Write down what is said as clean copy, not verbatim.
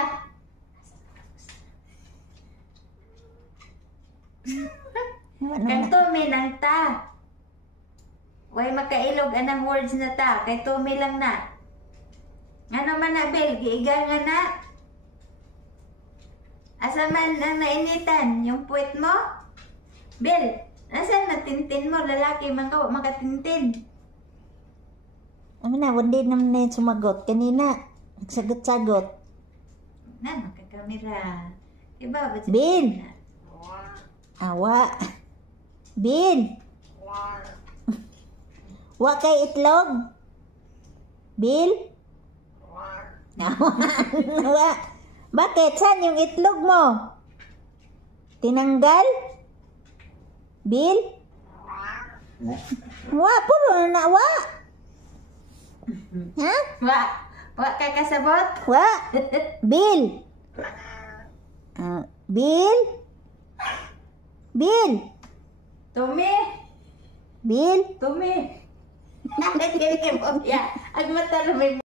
ta. Kay Tommy lang ta. Way makailog anang words na ta. Kay Tommy lang na. Ano man na, Bel? Giiga nga na. Asa man ang nainitan? Yung puwet mo? Bel, nasan na tintin mo? Lalaki man ka, makatintin. Ano na, hindi naman na yung sumagot. Kanina, nagsagot-sagot. Na, makakamera. Iba ba? Bin! Awa. Bin! Wa kay itlog? Bil? Awa. Bakit? Saan yung itlog mo? Tinanggal? Bil? Wa, puro na wa. Ha? Wa kay kasabot? Wa. Bil? Bil? Bil? Tommy? Bil? Tommy? Nalagay mo ya. Ang mata na may